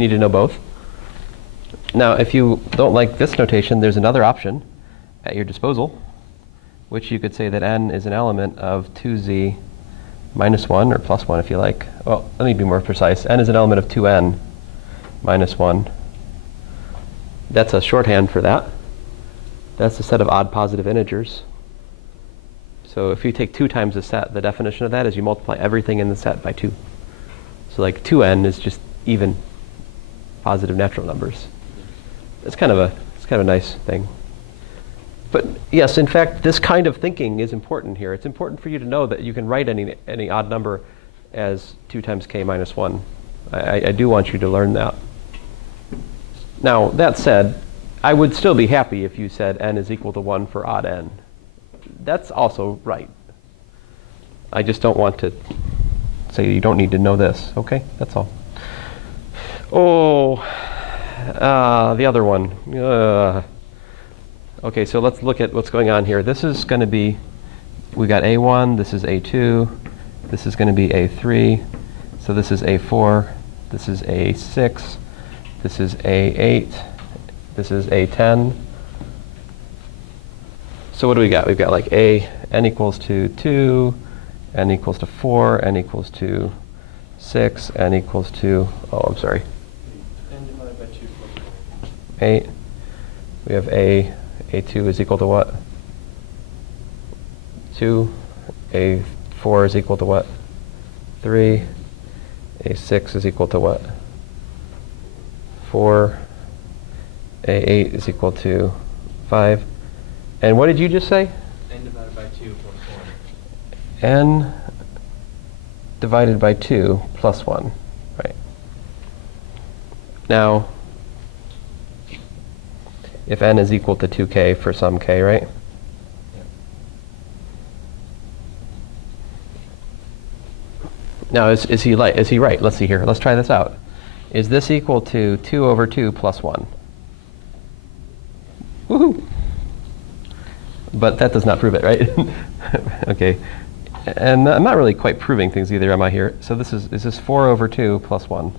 You need to know both. Now, if you don't like this notation, there's another option at your disposal, which you could say that n is an element of 2z minus 1, or plus 1 if you like. Well, let me be more precise. N is an element of 2n minus 1. That's a shorthand for that. That's a set of odd positive integers. So if you take 2 times a set, the definition of that is you multiply everything in the set by 2. So like 2n is just even positive natural numbers. It's kind of a nice thing. But yes, in fact, this kind of thinking is important here. It's important for you to know that you can write any odd number as 2 times k minus 1. I do want you to learn that. Now, that said, I would still be happy if you said n is equal to 1 for odd n. That's also right. I just don't want to say you don't need to know this. Okay, that's all. Oh, the other one. Okay, so let's look at what's going on here. This is going to be, we got A1, this is A2, this is going to be A3, so this is A4, this is A6, this is A8, this is A10. So what do we got? We've got like n equals to 2, n equals to 4, n equals to 6, n equals to, oh, I'm sorry. N divided by 2 plus 8. We have A2 is equal to what? 2. A4 is equal to what? 3. A6 is equal to what? 4. A8 is equal to 5. And what did you just say? N divided by 2 plus 1. N divided by 2 plus 1. Right. Now, if n is equal to 2k for some k, right? Yeah. Now, is he right? Let's see here. Let's try this out. Is this equal to 2 over 2 plus 1? Woohoo! But that does not prove it, right? Okay. And I'm not really quite proving things either, am I here? So this is this 4 over 2 plus 1?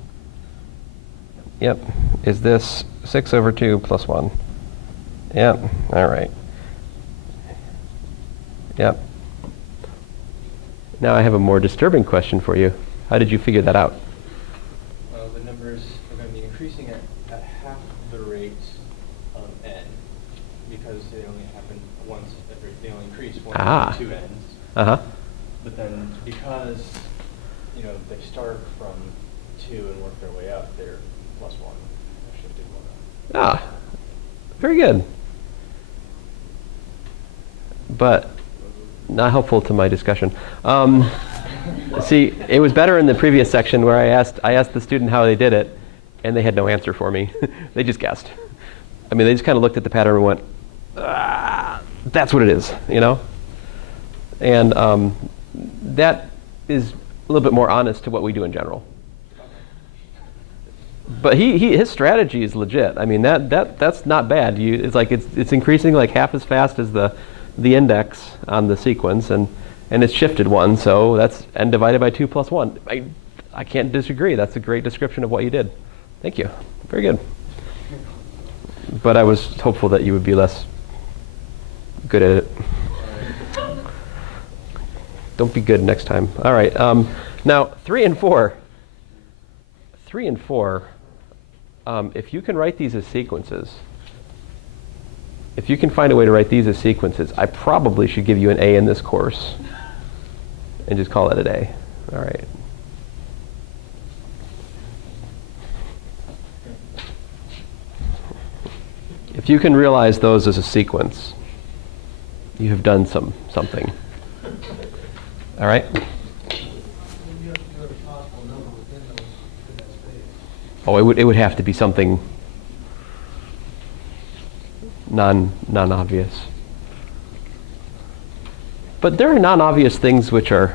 Yep. Is this 6 over 2 plus 1? Yep. All right. Yep. Now I have a more disturbing question for you. How did you figure that out? Well, the numbers are going to be increasing at half the rate of n because they only happen once they only increase once every 2 n's. Uh-huh. But then because they start from 2 and work their way up, they're plus 1. They're shifted 1 up. Ah, very good. But not helpful to my discussion. See, it was better in the previous section where I asked the student how they did it, and they had no answer for me. They just guessed. I mean, they just kind of looked at the pattern and went, that's what it is, And that is a little bit more honest to what we do in general. But his strategy is legit. I mean, that's not bad. It's like it's increasing like half as fast as the index on the sequence, and it's shifted 1, so that's n divided by 2 plus 1. I can't disagree. That's a great description of what you did. Thank you. Very good. But I was hopeful that you would be less good at it. Don't be good next time. All right. Now, 3 and 4. 3 and 4, if you can write these as sequences, if you can find a way to write these as sequences, I probably should give you an A in this course and just call it a day. All right. If you can realize those as a sequence, you have done something. All right? Oh, it would have to be something non-obvious. But there are non-obvious things which are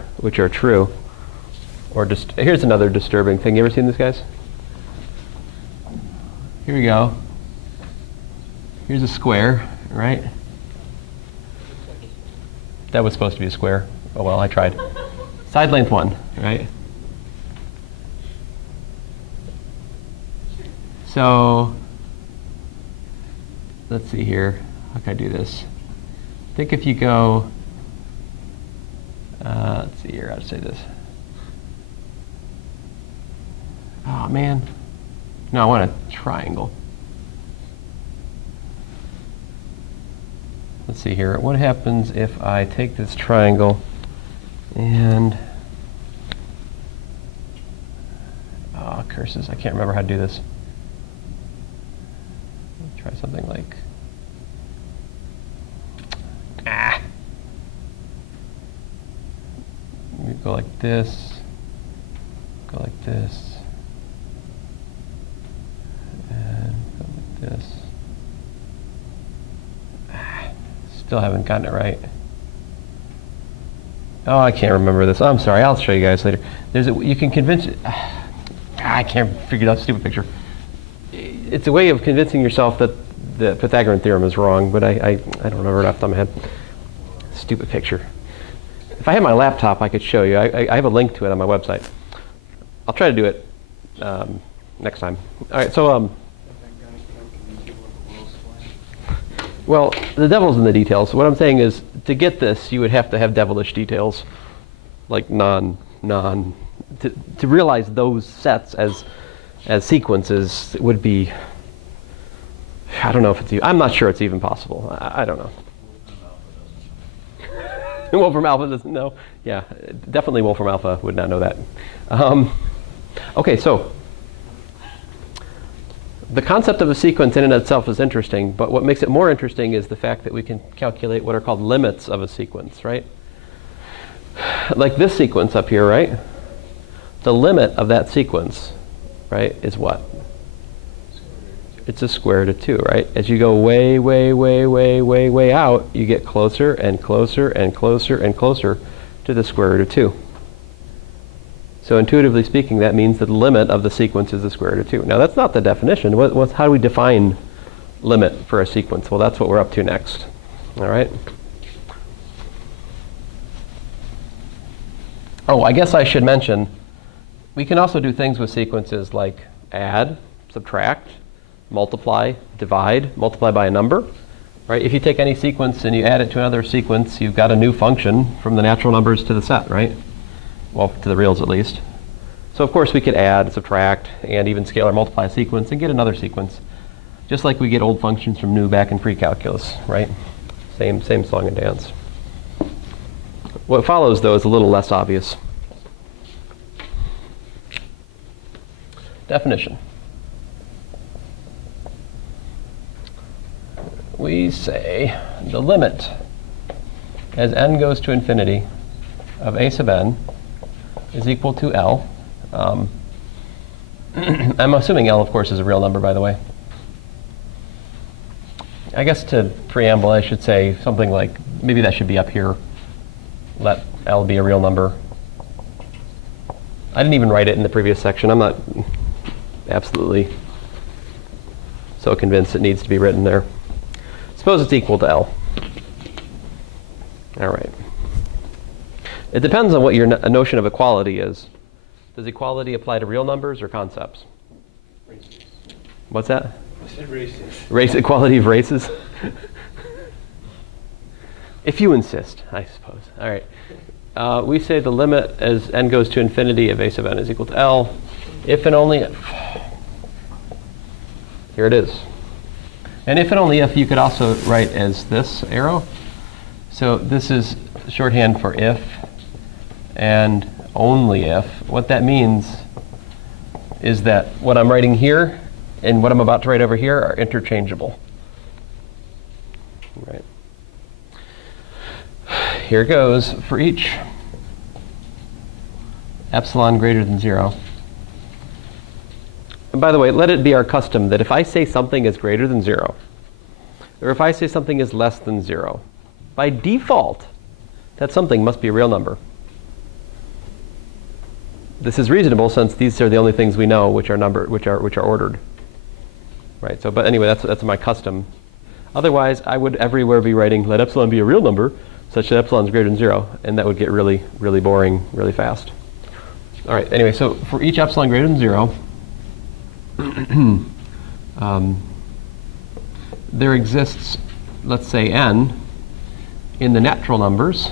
true. Or just here's another disturbing thing. You ever seen this, guys? Here we go. Here's a square, right? That was supposed to be a square. Oh well, I tried. Side length 1, right? So let's see here. How can I do this? I think if you go, let's see here, how to say this. Oh man. No, I want a triangle. Let's see here. What happens if I take this triangle and, oh, curses, I can't remember how to do this. Let's try something like, we go like this, go like this, and go like this. Still haven't gotten it right. Oh, I can't remember this. I'm sorry. I'll show you guys later. You can convince. I can't figure out stupid picture. It's a way of convincing yourself that the Pythagorean theorem is wrong, but I don't remember it off the top of my head. Stupid picture. If I had my laptop, I could show you. I have a link to it on my website. I'll try to do it next time. All right. So well, the devil's in the details. What I'm saying is, to get this, you would have to have devilish details, like to realize those sets as sequences would be. I don't know if it's. I'm not sure it's even possible. I don't know. Wolfram Alpha doesn't know. Yeah, definitely Wolfram Alpha would not know that. Okay, so. The concept of a sequence in and of itself is interesting, but what makes it more interesting is the fact that we can calculate what are called limits of a sequence, right? Like this sequence up here, right? The limit of that sequence, right, is what? It's a square root of 2, right? As you go way, way, way, way, way, way out, you get closer and closer and closer and closer to the square root of 2. So intuitively speaking, that means that the limit of the sequence is the square root of 2. Now that's not the definition. How do we define limit for a sequence? Well, that's what we're up to next. All right. Oh, I guess I should mention, we can also do things with sequences like add, subtract, multiply, divide, multiply by a number. Right? If you take any sequence and you add it to another sequence, you've got a new function from the natural numbers to the set, right? Well, to the reals at least. So of course we could add, subtract, and even scalar multiply a sequence and get another sequence. Just like we get old functions from new back in pre-calculus, right? Same song and dance. What follows, though, is a little less obvious. Definition. We say the limit as n goes to infinity of a sub n is equal to L. I'm assuming L, of course, is a real number, by the way. I guess to preamble, I should say something like, maybe that should be up here. Let L be a real number. I didn't even write it in the previous section. I'm not absolutely so convinced it needs to be written there. Suppose it's equal to L. All right. It depends on what your notion of equality is. Does equality apply to real numbers or concepts? Races. What's that? I said races. Race equality of races? If you insist, I suppose. All right. We say the limit as n goes to infinity of a sub n is equal to L if and only if. Here it is. And if and only if, you could also write as this arrow. So this is shorthand for if and only if. What that means is that what I'm writing here and what I'm about to write over here are interchangeable. Right. Here goes. For each epsilon greater than 0. And by the way, let it be our custom that if I say something is greater than 0, or if I say something is less than 0, by default, that something must be a real number. This is reasonable since these are the only things we know which are ordered. Right. So, but anyway, that's my custom. Otherwise, I would everywhere be writing let epsilon be a real number such that epsilon is greater than 0, and that would get really, really boring really fast. All right. Anyway, so for each epsilon greater than 0, there exists, let's say, n in the natural numbers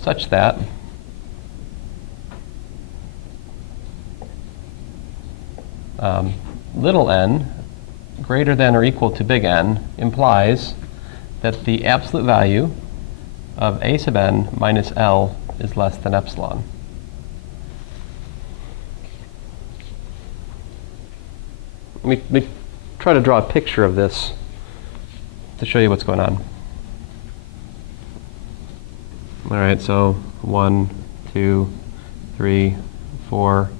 such that little n greater than or equal to big N implies that the absolute value of a sub n minus L is less than epsilon. Let me try to draw a picture of this to show you what's going on. All right, so 1, 2, 3, 4,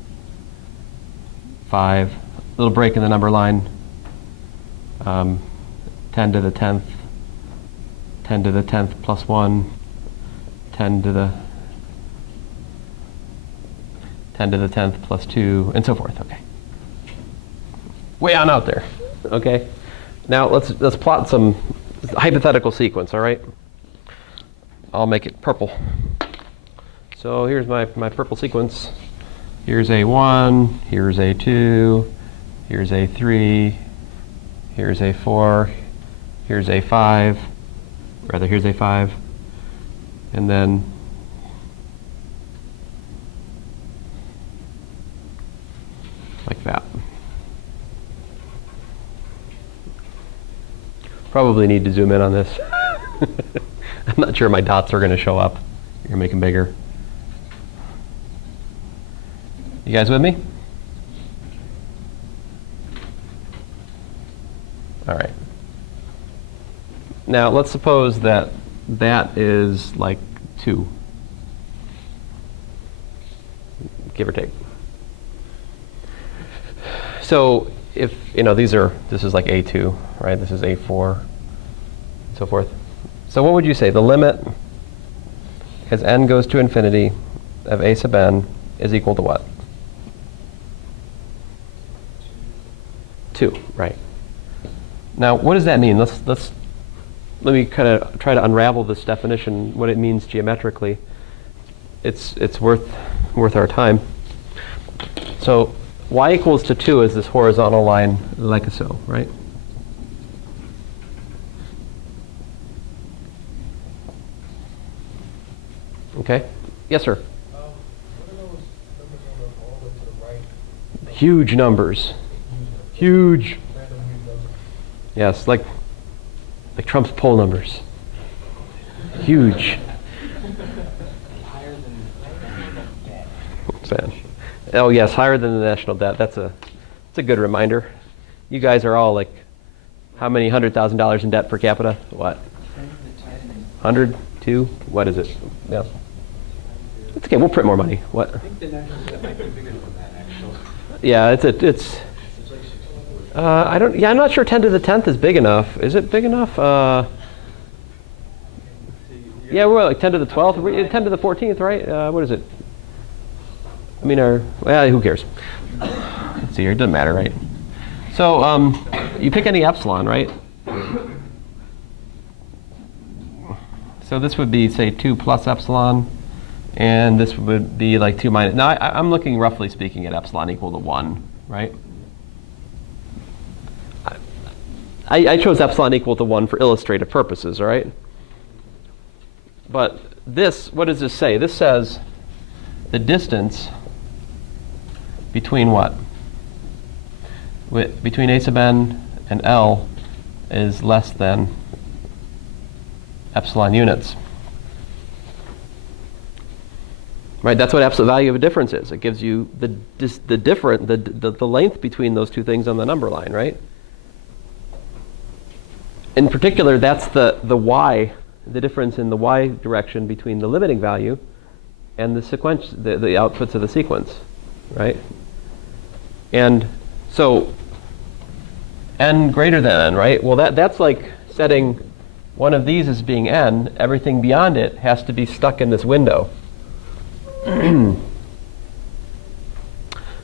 5. Little break in the number line. 10 to the 10th, 10 to the 10th plus 1, 10 to the 10th plus 2, and so forth. Okay. Way on out there. Okay. Now let's plot some hypothetical sequence. All right. I'll make it purple. So here's my purple sequence. Here's a 1. Here's a 2. Here's a 3. Here's a 4. Here's a 5. Rather, here's a 5. And then like that. Probably need to zoom in on this. I'm not sure my dots are going to show up. You're going to make them bigger. You guys with me? All right. Now let's suppose that that is like 2, give or take. So if, this is like A2, right? This is A4, and so forth. So what would you say? The limit as n goes to infinity of a sub n is equal to what? 2, right. Now, what does that mean? Let me kind of try to unravel this definition, what it means geometrically. It's worth our time. So y equals to 2 is this horizontal line like so, right? Okay. Yes, sir. What are those numbers all the way to the right? Huge numbers. Huge. Random huge numbers. Yes, like Trump's poll numbers. Huge. Higher than that. What's that? Oh yes, higher than the national debt. That's a good reminder. You guys are all like, how many $100,000 in debt per capita? What? 100, 2? What is it? Yeah. It's okay. We'll print more money. What? I think the national debt might be bigger than that, actually. Yeah, it's. I don't. Yeah, I'm not sure 10 to the 10th is big enough. Is it big enough? Yeah, we're like 10 to the 12th. 10 to the 14th, right? What is it? I mean, who cares? Let's see here. It doesn't matter, right? So you pick any epsilon, right? So this would be, say, 2 plus epsilon, and this would be like 2 minus. Now, I'm looking, roughly speaking, at epsilon equal to 1, right? I chose epsilon equal to 1 for illustrative purposes, all right? But this, what does this say? This says the distance between what? Between a sub n and L is less than epsilon units. Right, that's what absolute value of a difference is. It gives you the length between those two things on the number line, right? In particular, that's the y, the difference in the y direction between the limiting value and the sequence, the outputs of the sequence, right? And so n greater than n, right? Well, that's like setting one of these as being n. Everything beyond it has to be stuck in this window.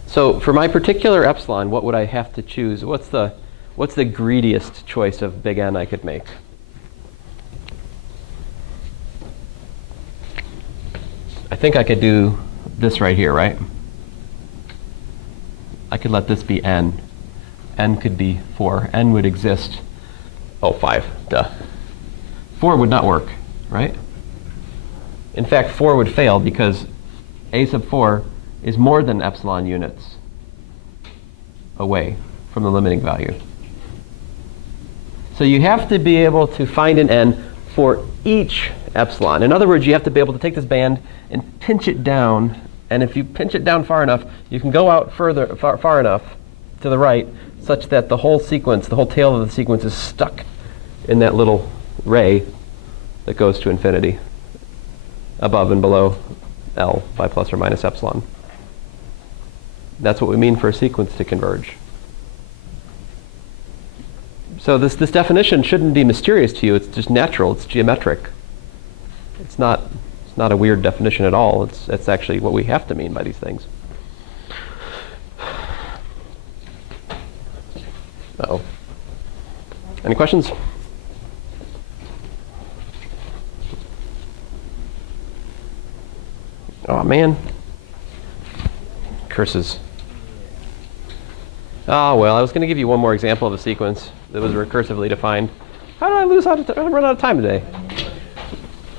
So for my particular epsilon, what would I have to choose? What's the greediest choice of big N I could make? I think I could do this right here, right? I could let this be N. n could be 4. N would exist. Oh, 5. Duh. 4 would not work, right? In fact, 4 would fail because a sub 4 is more than epsilon units away from the limiting value. So you have to be able to find an n for each epsilon. In other words, you have to be able to take this band and pinch it down. And if you pinch it down far enough, you can go out far enough to the right such that the whole sequence, the whole tail of the sequence is stuck in that little ray that goes to infinity above and below L by plus or minus epsilon. That's what we mean for a sequence to converge. So this definition shouldn't be mysterious to you. It's just natural. It's geometric. It's not a weird definition at all. It's actually what we have to mean by these things. Uh-oh. Any questions? Oh, man. Curses. Oh, well, I was going to give you one more example of a sequence that was recursively defined. How did I run out of time today?